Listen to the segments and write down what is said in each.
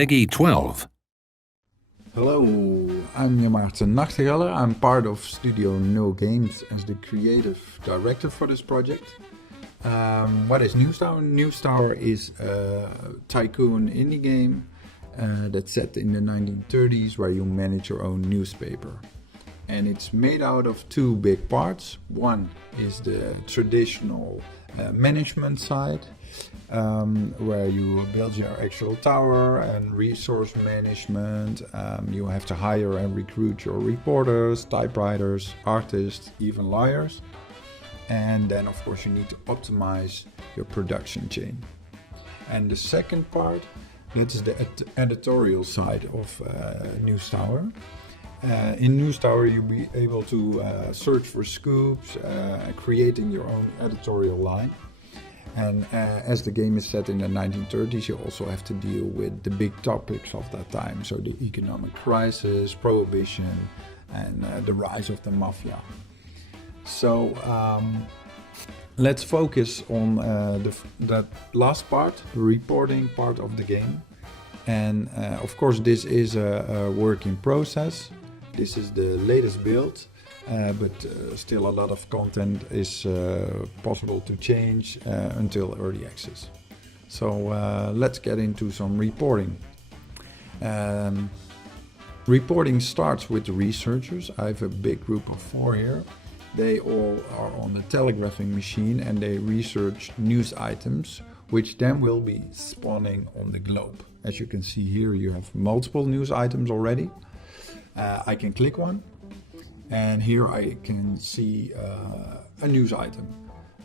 Peggy 12. Hello, I'm Jan Maarten Nachtigaller. I'm part of Studio No Games as the creative director for this project. What is News Tower? News Tower is a tycoon indie game that's set in the 1930s where you manage your own newspaper. And it's made out of two big parts. One is the traditional management side, where you build your actual tower and resource management. You have to hire and recruit your reporters, typewriters, artists, even lawyers. And then of course you need to optimize your production chain. And the second part, that's the editorial side of News Tower. In News Tower you'll be able to search for scoops, creating your own editorial line. And as the game is set in the 1930s, you also have to deal with the big topics of that time. So the economic crisis, prohibition, and the rise of the mafia. So let's focus on that last part, the reporting part of the game. And of course this is a work in process. This is the latest build. But still a lot of content is possible to change until early access. So let's get into some reporting. Reporting starts with the researchers. I have a big group of 4 here. They all are on the telegraphing machine and they research news items which then will be spawning on the globe. As you can see here, you have multiple news items already. I can click one. And here I can see a news item.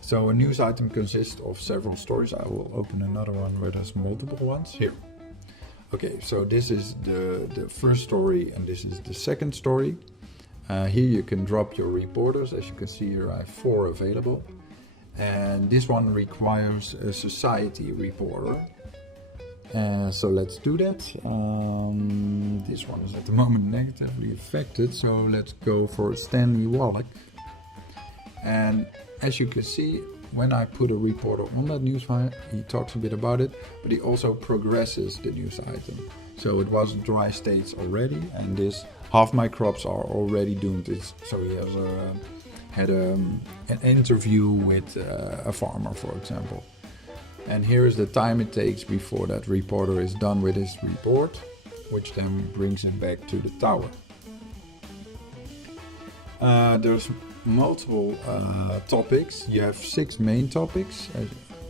So a news item consists of several stories. I will open another one where there's multiple ones. Here. Okay, so this is the first story and this is the second story. Here you can drop your reporters. As you can see here I have 4 available. And this one requires a society reporter. So let's do that. This one is at the moment negatively affected, so let's go for Stanley Wallach. And as you can see, when I put a reporter on that news file, he talks a bit about it, but he also progresses the news item. So it was dry states already, and this half my crops are already doomed. So he has had an interview with a farmer, for example. And here is the time it takes before that reporter is done with his report, which then brings it back to the tower. There's multiple topics. You have 6 main topics.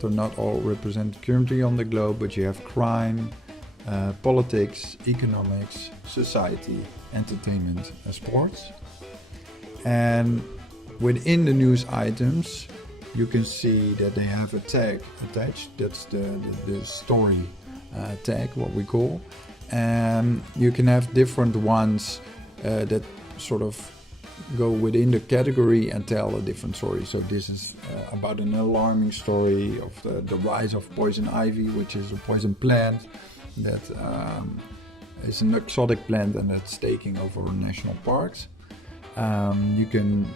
They're not all represented currently on the globe, but you have crime, politics, economics, society, entertainment, and sports. And within the news items, you can see that they have a tag attached. That's the story tag, what we call. And you can have different ones that sort of go within the category and tell a different story. So this is about an alarming story of the rise of poison ivy, which is a poison plant that is an exotic plant and that's taking over national parks. You can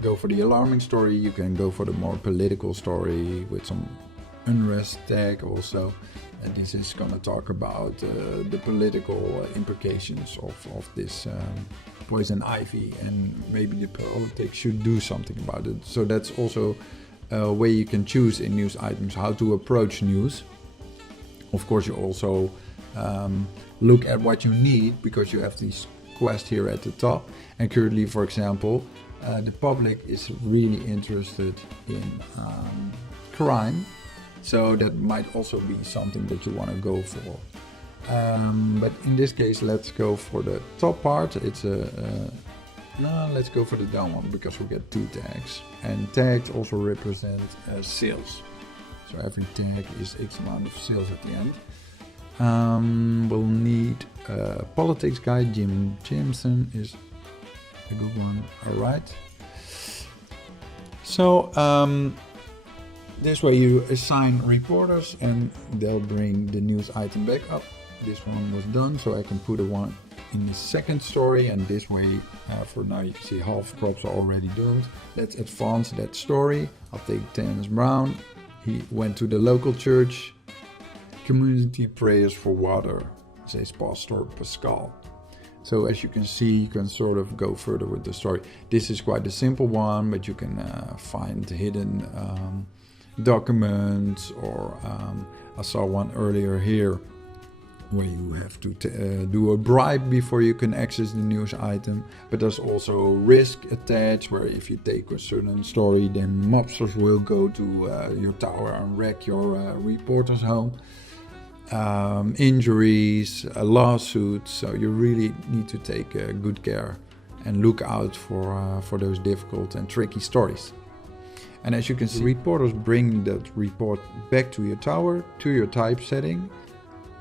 go for the alarming story, you can go for the more political story with some unrest tag also. And this is going to talk about the political implications of this poison ivy, and maybe the politics should do something about it. So that's also a way you can choose in news items how to approach news. Of course you also look at what you need, because you have these quests here at the top. And currently, for example, the public is really interested in crime, so that might also be something that you want to go for. But in this case, let's go for the top part. It's let's go for the down one, because we get 2 tags, and tags also represent sales. So every tag is X amount of sales at the end. We'll need a politics guy. Jim Jameson is a good one. All right. So this way you assign reporters and they'll bring the news item back up. This one was done, so I can put a one in the second story, and this way for now you can see half crops are already doomed. Let's advance that story. I'll take Dennis Brown. He went to the local church. Community prayers for water. says Pastor Pascal. So as you can see, you can sort of go further with the story. This is quite a simple one, but you can find hidden documents, or I saw one earlier here where you have to do a bribe before you can access the news item. But there's also risk attached, where if you take a certain story, then mobsters will go to your tower and wreck your reporter's home. Injuries, lawsuits, so you really need to take good care and look out for those difficult and tricky stories. And as you can see, reporters bring that report back to your tower, to your typesetting,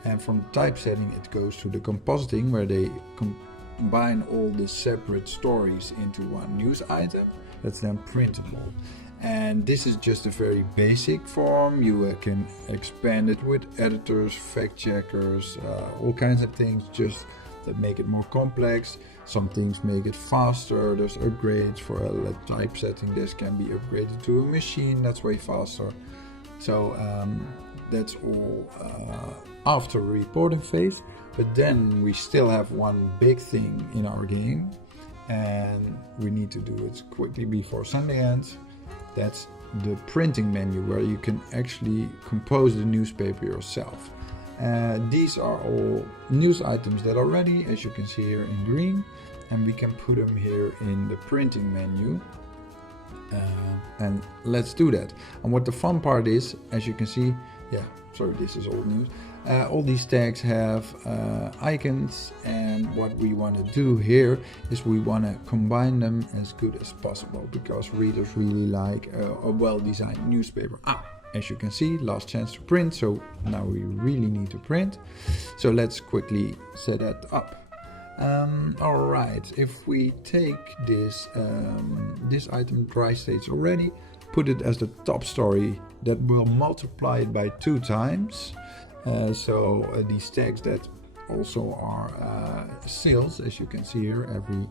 and from typesetting it goes to the compositing, where they combine all the separate stories into one news item that's then printable. And this is just a very basic form. You can expand it with editors, fact checkers, all kinds of things just that make it more complex. Some things make it faster. There's upgrades for typesetting. This can be upgraded to a machine that's way faster. So that's all after the reporting phase. But then we still have one big thing in our game, and we need to do it quickly before Sunday ends. That's the printing menu, where you can actually compose the newspaper yourself. These are all news items that are ready, as you can see here in green, and we can put them here in the printing menu. And let's do that. And what the fun part is, as you can see, this is old news. All these tags have icons, and what we want to do here is we want to combine them as good as possible, because readers really like a well-designed newspaper. As you can see, last chance to print, so now we really need to print. So let's quickly set that up. Alright, if we take this item, dry states already, put it as the top story, that will multiply it by 2 times. These tags that also are sales, as you can see here, every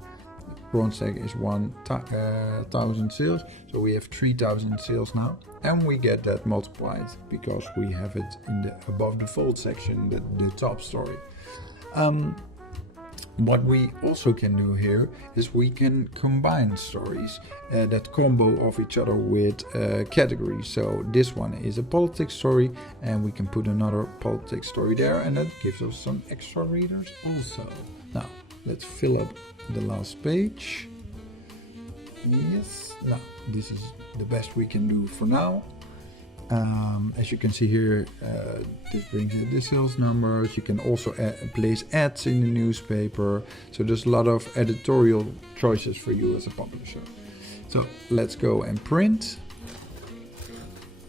bronze tag is 1,000 sales, so we have 3,000 sales now, and we get that multiplied because we have it in the above the fold section, the top story. What we also can do here is we can combine stories that combo off each other with categories. So this one is a politics story, and we can put another politics story there, and that gives us some extra readers also. Now let's fill up the last page. Yes, now this is the best we can do for now. As you can see here, this brings in the sales numbers. You can also place ads in the newspaper. So there's a lot of editorial choices for you as a publisher. So let's go and print.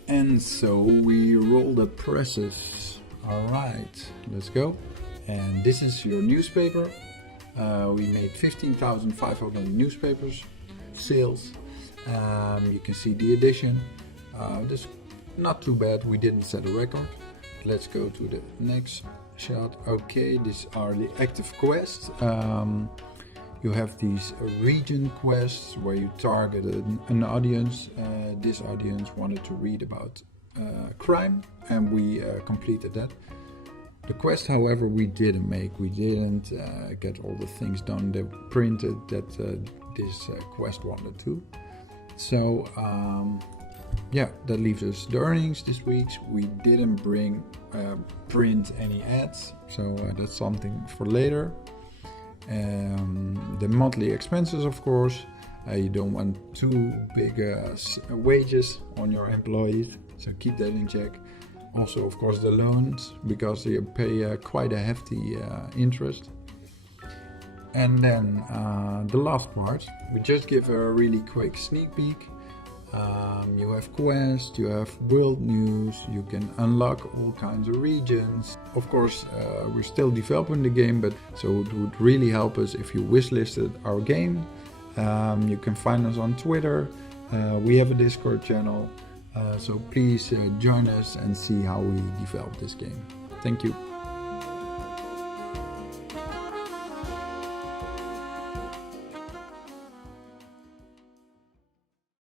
And so we roll the presses. All right, let's go. And this is your newspaper. We made 15,500 newspapers sales. You can see the edition. This not too bad, we didn't set a record. Let's go to the next shot. Okay, these are the active quests. You have these region quests where you target an audience. This audience wanted to read about crime, and we completed that. The quest, however, we didn't make. We didn't get all the things done that printed that this quest wanted to. So that leaves us the earnings this week. We didn't print any ads, so that's something for later. The monthly expenses, of course. You don't want too big wages on your employees, so keep that in check. Also, of course, the loans, because you pay quite a hefty interest. And then the last part, we just give a really quick sneak peek. You have quests, you have world news, you can unlock all kinds of regions. Of course, we're still developing the game, so it would really help us if you wishlisted our game. You can find us on Twitter. We have a Discord channel, so please join us and see how we develop this game. Thank you.